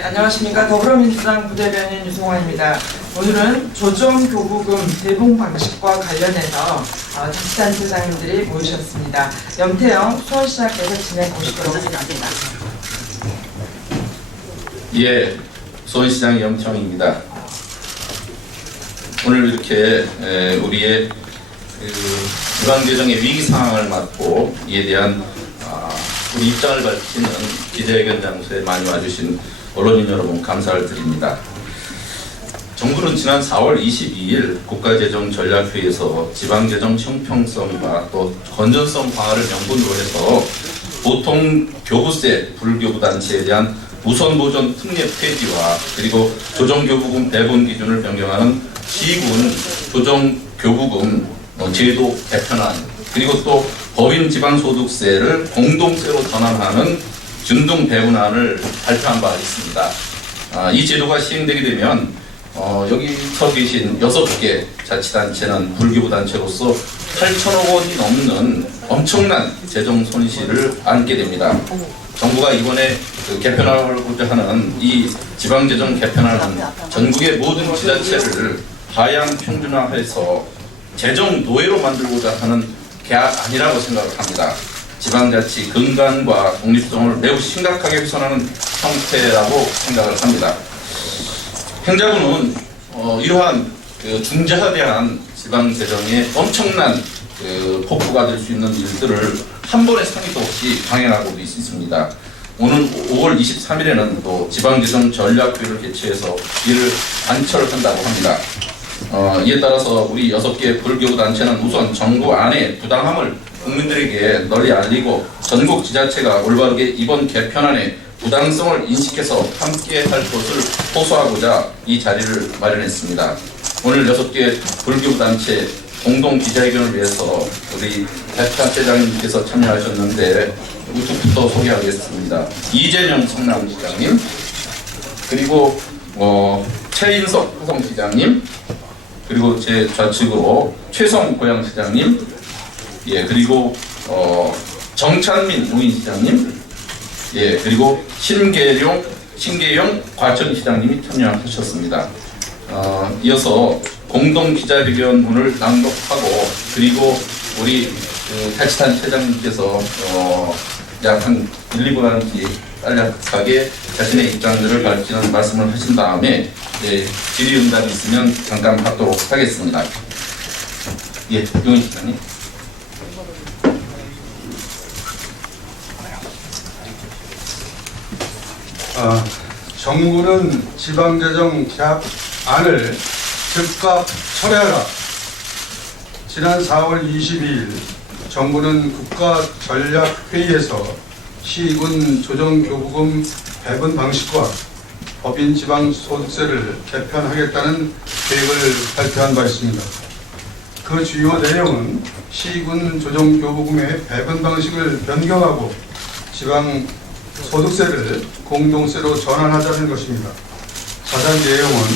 네, 안녕하십니까. 더불어민주당 부대변인 유승환입니다. 오늘은 조정교부금 배분 방식과 관련해서 자치단체장님들이 모이셨습니다. 염태영 수원시장께서 진행 보시도록 하겠습니다. 예, 수원시장 염태영입니다. 오늘 이렇게 우리의 지방재정의 위기 상황을 맞고 이에 대한 우리 입장을 밝히는 기자회견 장소에 많이 와주신 언론인 여러분 감사를 드립니다. 정부는 지난 4월 22일 국가재정전략회의에서 지방재정 형평성과 또 건전성 강화를 명분으로 해서 보통 교부세 불교부단체에 대한 우선보전 특례 폐지와 그리고 조정교부금 배분 기준을 변경하는 시군 조정교부금 제도 개편안, 그리고 또 법인 지방소득세를 공동세로 전환하는 균등 배분안을 발표한 바가 있습니다. 이 제도가 시행되게 되면 여기 서 계신 6개 자치단체는 불교부단체로서 8천억 원이 넘는 엄청난 재정 손실을 안게 됩니다. 정부가 이번에 개편하고자 하는 이 지방재정 개편안은 전국의 모든 지자체를 하향 평준화해서 재정 노예로 만들고자 하는 계약 아니라고 생각을 합니다. 지방자치 근간과 독립성을 매우 심각하게 훼손하는 형태라고 생각을 합니다. 행자부는 이러한 중재하대한 지방재정에 엄청난 폭부가 될 수 있는 일들을 한 번의 상의도 없이 강행하고 있습니다. 오늘 5월 23일에는 또 지방재정 전략회의를 개최해서 이를 관철한다고 합니다. 이에 따라서 우리 6개 불교단체는 우선 정부 안의 부당함을 국민들에게 널리 알리고 전국 지자체가 올바르게 이번 개편안의 부당성을 인식해서 함께 할 것을 호소하고자 이 자리를 마련했습니다. 오늘 6개 불교단체 공동 기자회견을 위해서 우리 자치단체장님께서 참여하셨는데 우선부터 소개하겠습니다. 이재명 성남시장님, 그리고 최인석 화성시장님, 그리고 제 좌측으로 최성 고양시장님, 예, 그리고 정찬민 우인시장님, 예, 그리고 신계용 과천시장님이 참여하셨습니다. 이어서 공동 기자회견문을 낭독하고 그리고 우리 자치단체장님께서 약 한 1, 2분간지 간략하게 자신의 입장들을 밝히는 말씀을 하신 다음에 질의응답이 있으면 잠깐 하도록 하겠습니다. 예, 용인 시장님. 정부는 지방재정 계약안을 즉각 철회하라. 지난 4월 22일 정부는 국가전략회의에서 시군 조정교부금 배분 방식과 법인 지방소득세를 개편하겠다는 계획을 발표한 바 있습니다. 그 주요 내용은 시군 조정교부금의 배분 방식을 변경하고 지방소득세를 공동세로 전환하자는 것입니다. 자세한 내용은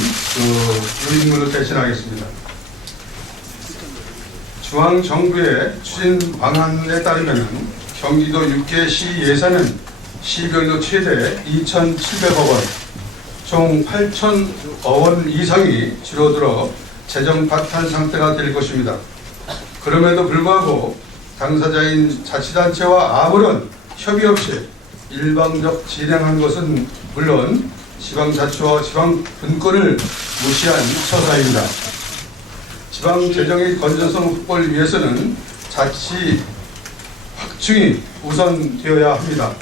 유인물로 대신하겠습니다. 중앙정부의 추진 방안에 따르면 경기도 6개 시 예산은 시별로 최대 2,700억 원, 총 8,000억 원 이상이 줄어들어 재정 파탄 상태가 될 것입니다. 그럼에도 불구하고 당사자인 자치단체와 아무런 협의 없이 일방적 진행한 것은 물론 지방자치와 지방분권을 무시한 처사입니다. 지방재정의 건전성 확보를 위해서는 자치 확충이 우선되어야 합니다.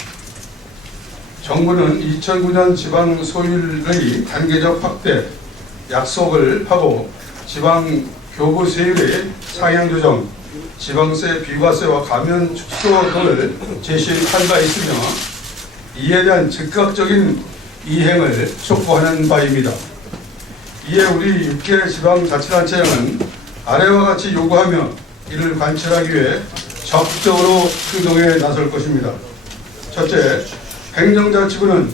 정부는 2009년 지방 소율의 단계적 확대 약속을 하고 지방 교부세율의 상향 조정, 지방세 비과세와 감면 축소 등을 제시한 바 있으며 이에 대한 즉각적인 이행을 촉구하는 바입니다. 이에 우리 6개 지방자치단체장은 아래와 같이 요구하며 이를 관철하기 위해 적극적으로 추동에 나설 것입니다. 첫째, 행정자치부는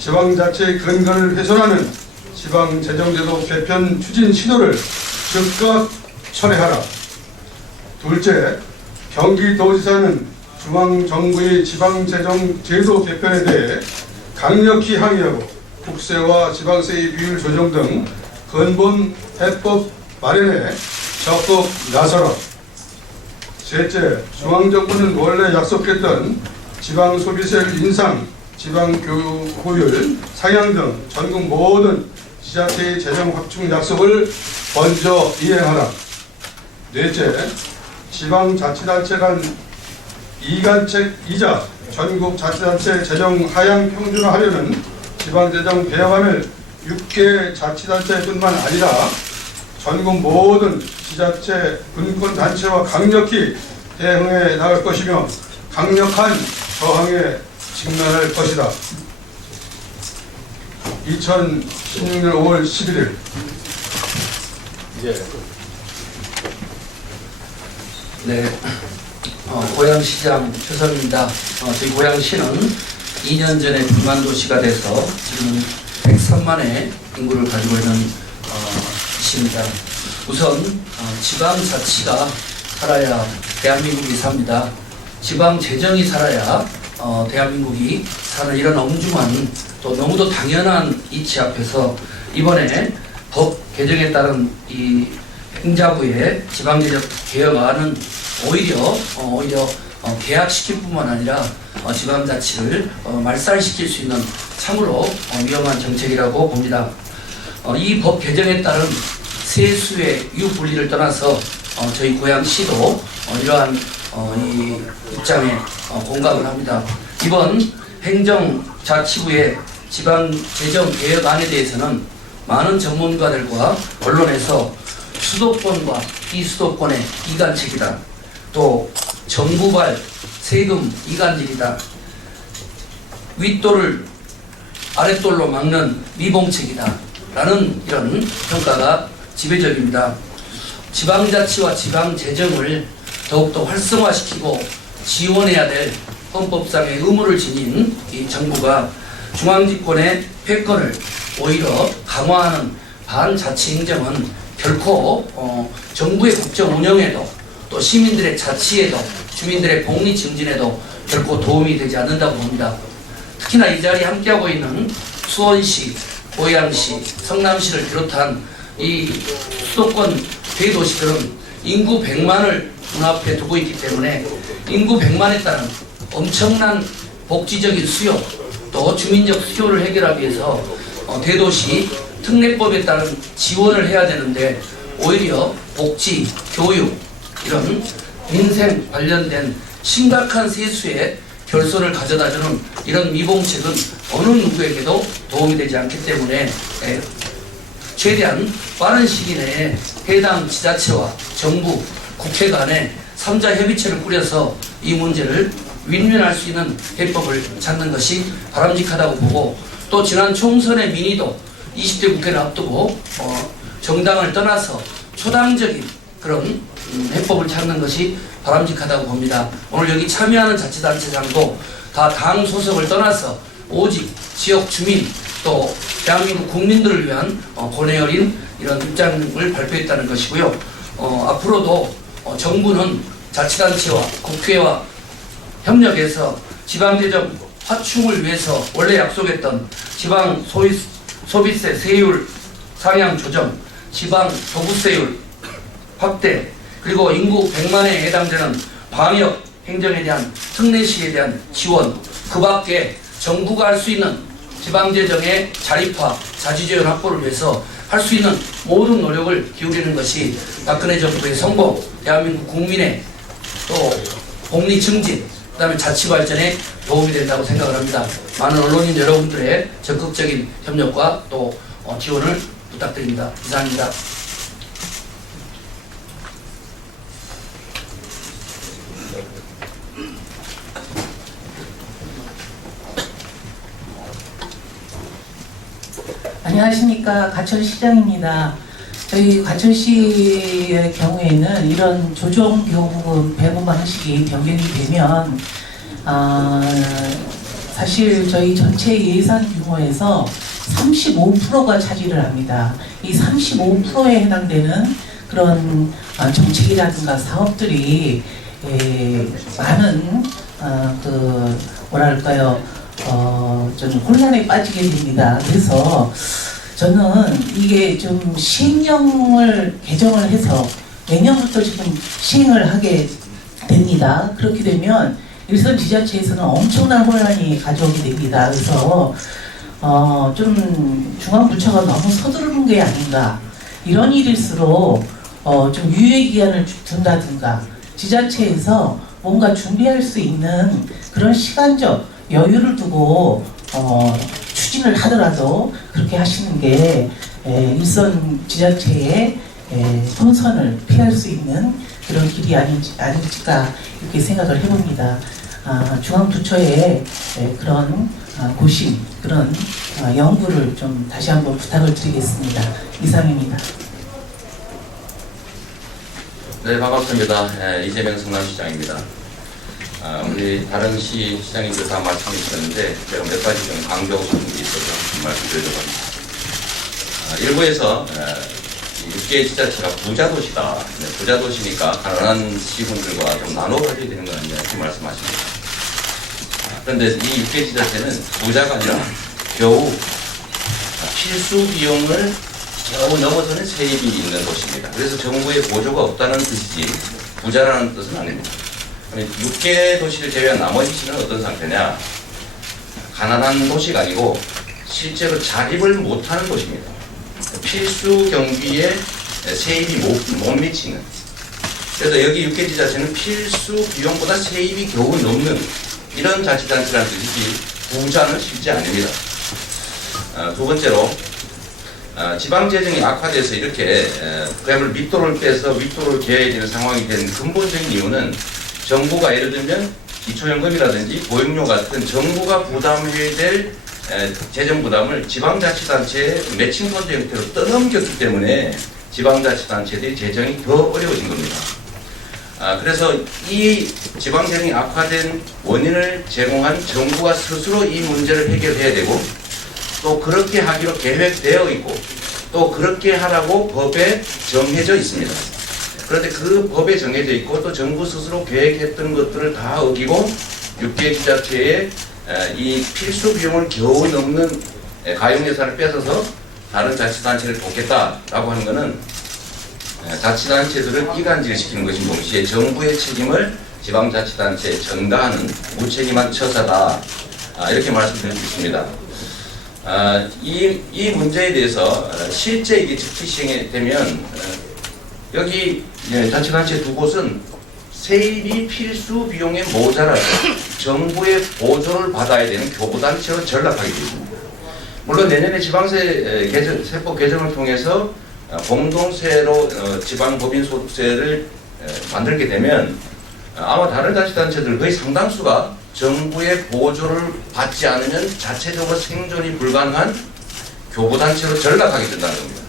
지방자치의 근간을 훼손하는 지방재정제도 개편 추진 시도를 즉각 철회하라. 둘째, 경기도지사는 중앙정부의 지방재정제도 개편에 대해 강력히 항의하고 국세와 지방세의 비율 조정 등 근본 해법 마련에 적극 나서라. 셋째, 중앙정부는 원래 약속했던 지방소비세율 인상, 지방교부율 상향 등 전국 모든 지자체의 재정 확충 약속을 먼저 이행하라. 넷째, 지방자치단체 간 이간책이자 전국 자치단체 재정 하향 평준화하려는 지방재정 개혁안을 6개 자치단체뿐만 아니라 전국 모든 지자체 분권단체와 강력히 대응해 나갈 것이며 강력한 저항에 직면할 것이다. 2016년 5월 11일 네, 고양시장 최선입니다. 저희 고양시는 2년 전에 불만도시가 돼서 지금 103만의 인구를 가지고 있는 시입니다. 우선 지방자치가 살아야 대한민국이 삽니다. 지방재정이 살아야 대한민국이 사는 이런 엄중한 또 너무도 당연한 이치 앞에서 이번에 법 개정에 따른 이 행자부의 지방재정 개혁안은 오히려 계약시킬 뿐만 아니라 지방자치를 말살시킬 수 있는 참으로 위험한 정책이라고 봅니다. 이 법 개정에 따른 세수의 유분리를 떠나서 저희 고양시도 이러한 이 입장에 공감을 합니다. 이번 행정자치부의 지방재정개혁안에 대해서는 많은 전문가들과 언론에서 수도권과 비수도권의 이간책이다. 또 정부발 세금 이간질이다. 윗돌을 아랫돌로 막는 미봉책이다. 라는 이런 평가가 지배적입니다. 지방자치와 지방재정을 더욱더 활성화시키고 지원해야 될 헌법상의 의무를 지닌 이 정부가 중앙집권의 패권을 오히려 강화하는 반자치행정은 결코 정부의 국정 운영에도 또 시민들의 자치에도 주민들의 복리 증진에도 결코 도움이 되지 않는다고 봅니다. 특히나 이 자리에 함께하고 있는 수원시, 고양시, 성남시를 비롯한 이 수도권 대도시들은 인구 100만을 눈앞에 두고 있기 때문에 인구 100만에 따른 엄청난 복지적인 수요 또 주민적 수요를 해결하기 위해서 대도시 특례법에 따른 지원을 해야 되는데 오히려 복지, 교육 이런 민생 관련된 심각한 세수에 결손을 가져다주는 이런 미봉책은 어느 누구에게도 도움이 되지 않기 때문에 최대한 빠른 시기 내에 해당 지자체와 정부, 국회 간에 3자 협의체를 꾸려서 이 문제를 윈윈할 수 있는 해법을 찾는 것이 바람직하다고 보고 또 지난 총선의 민의도 20대 국회를 앞두고 정당을 떠나서 초당적인 그런 해법을 찾는 것이 바람직하다고 봅니다. 오늘 여기 참여하는 자치단체장도 다 당 소속을 떠나서 오직 지역 주민 또 대한민국 국민들을 위한 고뇌 어린 이런 입장을 발표했다는 것이고요. 앞으로도 정부는 자치단체와 국회와 협력해서 지방재정 확충을 위해서 원래 약속했던 지방 소비세 세율 상향 조정, 지방 교부세율 확대, 그리고 인구 100만에 해당되는 방역 행정에 대한 특례시에 대한 지원, 그 밖에 정부가 할 수 있는 지방재정의 자립화, 자주재원 확보를 위해서 할 수 있는 모든 노력을 기울이는 것이 박근혜 정부의 성공, 대한민국 국민의 또 복리 증진, 그 다음에 자치 발전에 도움이 된다고 생각을 합니다. 많은 언론인 여러분들의 적극적인 협력과 또 지원을 부탁드립니다. 이상입니다. 안녕하십니까. 가천시장입니다. 저희 가천시의 경우에는 이런 조정교부금 배분 방식이 변경이 되면 사실 저희 전체 예산 규모에서 35%가 차지를 합니다. 이 35%에 해당되는 그런 정책이라든가 사업들이 많은 뭐랄까요, 좀 혼란에 빠지게 됩니다. 그래서 저는 이게 좀 시행령을 개정을 해서 내년부터 지금 시행을 하게 됩니다. 그렇게 되면 일선 지자체에서는 엄청난 혼란이 가져오게 됩니다. 그래서 좀 중앙부처가 너무 서두르는 게 아닌가. 이런 일일수록 좀 유예기간을 둔다든가 지자체에서 뭔가 준비할 수 있는 그런 시간적 여유를 두고 추진을 하더라도 그렇게 하시는 게 일선 지자체의 혼선을 피할 수 있는 그런 길이 아닐까 이렇게 생각을 해봅니다. 중앙부처의 그런 고심, 그런 연구를 좀 다시 한번 부탁을 드리겠습니다. 이상입니다. 네, 반갑습니다. 이재명 성남시장입니다. 우리 다른 시장님들 다 말씀해 주셨는데 제가 몇 가지 좀 강조하고 싶은 게 있어서 말씀드리려고 합니다. 일부에서 6개 지자체가 부자도시다. 부자도시니까 가난한 시군들과 좀 나눠 가져야 되는 거 아니냐 이렇게 말씀하십니다. 그런데 이 6개 지자체는 부자가 아니라 겨우 필수 비용을 겨우 넘어서는 세입이 있는 도시입니다. 그래서 정부의 보조가 없다는 뜻이지 부자라는 뜻은 아닙니다. 6개 도시를 제외한 나머지 시는 어떤 상태냐? 가난한 도시가 아니고 실제로 자립을 못하는 도시입니다. 필수 경비에 세입이 못 미치는. 그래서 여기 6개 지자체는 필수 비용보다 세입이 겨우 넘는 이런 자치단체라는 뜻이지 부자는 실제 아닙니다. 두 번째로 지방재정이 악화돼서 이렇게 그야말로 밑도를 빼서 윗도를 개어야 되는 상황이 된 근본적인 이유는 정부가 예를 들면 기초연금이라든지 보육료 같은 정부가 부담해야 될 재정 부담을 지방자치단체의 매칭펀드 형태로 떠넘겼기 때문에 지방자치단체들이 재정이 더 어려워진 겁니다. 그래서 이 지방재정이 악화된 원인을 제공한 정부가 스스로 이 문제를 해결해야 되고 또 그렇게 하기로 계획되어 있고 또 그렇게 하라고 법에 정해져 있습니다. 그런데 그 법에 정해져 있고 또 정부 스스로 계획했던 것들을 다 어기고 6개 지자체의 이 필수 비용을 겨우 넘는 가용 예산을 뺏어서 다른 자치단체를 돕겠다라고 하는 것은 자치단체들을 이간질 시키는 것인 동시에 정부의 책임을 지방자치단체에 전가하는 무책임한 처사다. 이렇게 말씀드릴 수 있습니다. 이 문제에 대해서 실제 이게 즉시 시행이 되면 여기 자치단체 두 곳은 세입이 필수 비용에 모자라서 정부의 보조를 받아야 되는 교부단체로 전락하게 됩니다. 물론 내년에 세법 개정을 통해서 공동세로 지방법인소득세를 만들게 되면 아마 다른 자치단체들 거의 상당수가 정부의 보조를 받지 않으면 자체적으로 생존이 불가능한 교부단체로 전락하게 된다는 겁니다.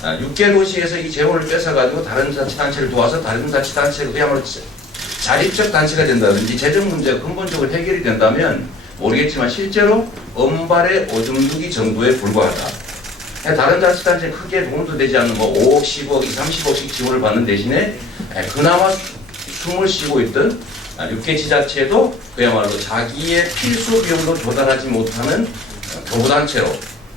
6개 도시에서 이 재원을 뺏어가지고 다른 자치단체를 도와서 다른 자치단체가 그야말로 자립적 단체가 된다든지 재정 문제가 근본적으로 해결이 된다면 모르겠지만 실제로 엄발의 오줌누기 정도에 불과하다. 다른 자치단체에 크게 도움도 되지 않는 뭐 5억, 10억, 30억씩 지원을 받는 대신에 그나마 숨을 쉬고 있던 6개 지자체도 그야말로 자기의 필수 비용도 조달하지 못하는 교부단체로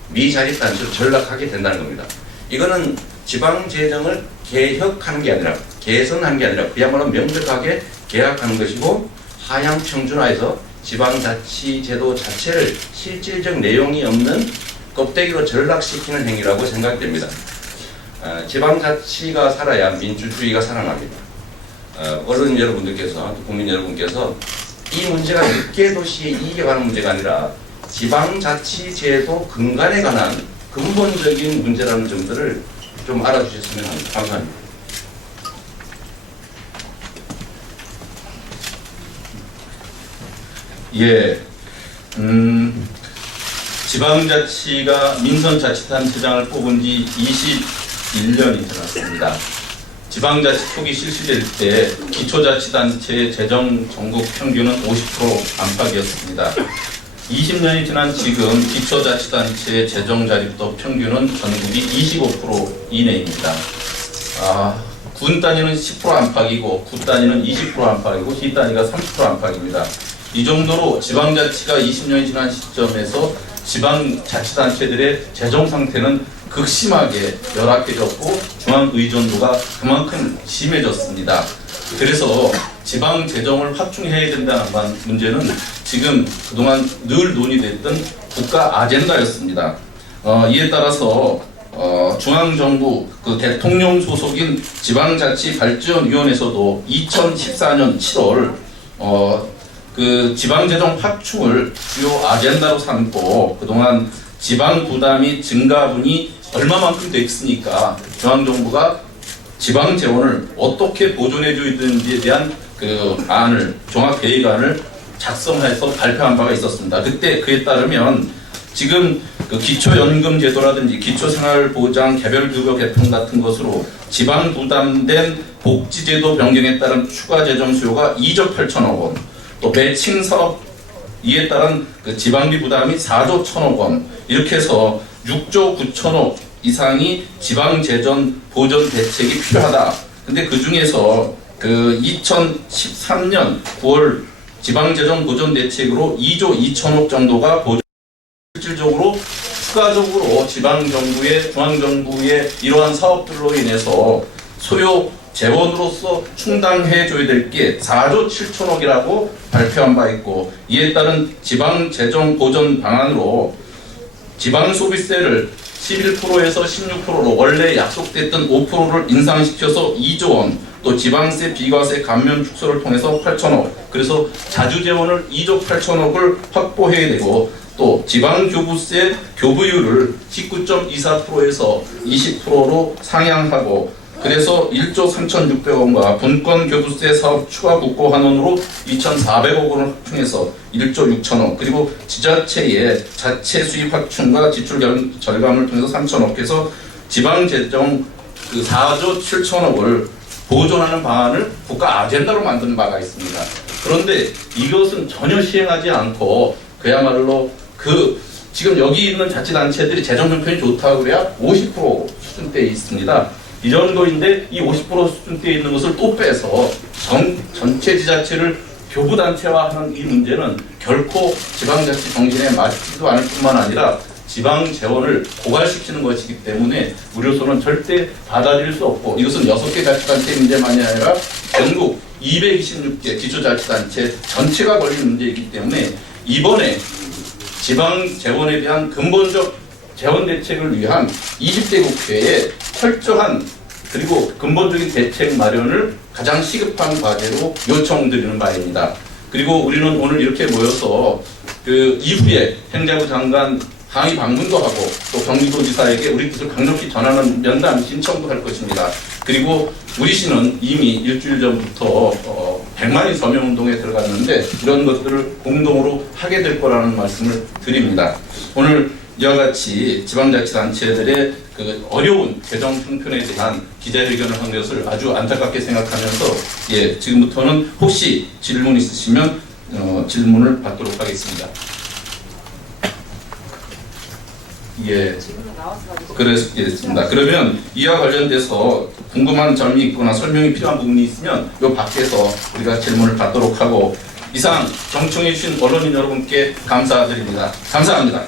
미자립단체로 전락하게 된다는 겁니다. 이거는 지방재정을 개혁하는 게 아니라 개선하는 게 아니라 그야말로 명백하게 개혁하는 것이고 하향 평준화해서 지방자치제도 자체를 실질적 내용이 없는 껍데기로 전락시키는 행위라고 생각됩니다. 지방자치가 살아야 민주주의가 살아납니다. 언론 여러분들께서 국민 여러분께서 이 문제가 6개 도시의 이익에 관한 문제가 아니라 지방자치제도 근간에 관한 근본적인 문제라는 점들을 좀 알아주셨으면 합니다. 감사합니다. 예, 지방자치가 민선자치단체장을 뽑은 지 21년이 지났습니다. 지방자치 초기 실시될 때 기초자치단체의 재정 전국 평균은 50% 안팎이었습니다. 20년이 지난 지금 기초자치단체의 재정 자립도 평균은 전국이 25% 이내입니다. 군 단위는 10% 안팎이고 구 단위는 20% 안팎이고 시 단위가 30% 안팎입니다. 이 정도로 지방자치가 20년이 지난 시점에서 지방자치단체들의 재정 상태는 극심하게 열악해졌고 중앙 의존도가 그만큼 심해졌습니다. 그래서 지방 재정을 확충해야 된다는 문제는 지금 그동안 늘 논의됐던 국가 아젠다였습니다. 이에 따라서 중앙정부 그 대통령 소속인 지방자치발전위원회에서도 2014년 7월 그 지방재정 확충을 주요 아젠다로 삼고 그동안 지방 부담이 증가분이 얼마만큼 됐으니까 중앙정부가 지방 재원을 어떻게 보존해 줘야 되는지에 대한 그 안을 종합계획안을 작성해서 발표한 바가 있었습니다. 그때 그에 따르면 지금 그 기초연금제도라든지 기초생활보장 개별급여 개편 같은 것으로 지방 부담된 복지제도 변경에 따른 추가 재정 수요가 2조 8천억 원, 또 매칭 사업 이에 따른 그 지방비 부담이 4조 1천억 원, 이렇게 해서 6조 9천억 이상이 지방재정 보전 대책이 필요하다. 근데 그 중에서 그 2013년 9월 지방재정 보전 대책으로 2조 2천억 정도가 보전, 실질적으로 추가적으로 지방정부의 중앙정부의 이러한 사업들로 인해서 소요 재원으로서 충당해줘야 될 게 4조 7천억이라고 발표한 바 있고, 이에 따른 지방재정 보전 방안으로 지방소비세를 11%에서 16%로 원래 약속됐던 5%를 인상시켜서 2조 원, 또 지방세 비과세 감면 축소를 통해서 8천억, 그래서 자주재원을 2조 8천억을 확보해야 되고, 또 지방교부세 교부율을 19.24%에서 20%로 상향하고, 그래서 1조 3,600억원과 분권교부세 사업 추가 국고 환원으로 2,400억 원을 확충해서 1조 6천억, 그리고 지자체의 자체 수입 확충과 지출 절감을 통해서 3천억 해서 지방재정 그 4조 7천억을 보존하는 방안을 국가 아젠다로 만든 바가 있습니다. 그런데 이것은 전혀 시행하지 않고 그야말로 그 지금 여기 있는 자치단체들이 재정 형편이 좋다고 그래야 50% 수준대에 있습니다. 이 정도인데 이 50% 수준대에 있는 것을 또 빼서 전체 지자체를 교부단체화하는 이 문제는 결코 지방자치 정신에 맞지도 않을 뿐만 아니라 지방 재원을 고갈시키는 것이기 때문에 우리로서는 절대 받아들일 수 없고, 이것은 6개 자치단체 문제만이 아니라 전국 226개 기초자치단체 전체가 걸린 문제이기 때문에 이번에 지방 재원에 대한 근본적 재원 대책을 위한 20대 국회에 철저한 그리고 근본적인 대책 마련을 가장 시급한 과제로 요청드리는 바입니다. 그리고 우리는 오늘 이렇게 모여서 그 이후에 행자부 장관 항의 방문도 하고 또 경기도지사에게 우리 뜻을 강력히 전하는 면담 신청도 할 것입니다. 그리고 우리 시는 이미 일주일 전부터 100만인 서명운동에 들어갔는데 이런 것들을 공동으로 하게 될 거라는 말씀을 드립니다. 오늘 이와 같이 지방자치단체들의 그 어려운 재정 형편에 대한 기자회견을 한 것을 아주 안타깝게 생각하면서 지금부터는 혹시 질문 있으시면 질문을 받도록 하겠습니다. 그렇습니다. 그러면 이와 관련돼서 궁금한 점이 있거나 설명이 필요한 부분이 있으면 이 밖에서 우리가 질문을 받도록 하고, 이상 경청해 주신 언론인 여러분께 감사드립니다. 감사합니다.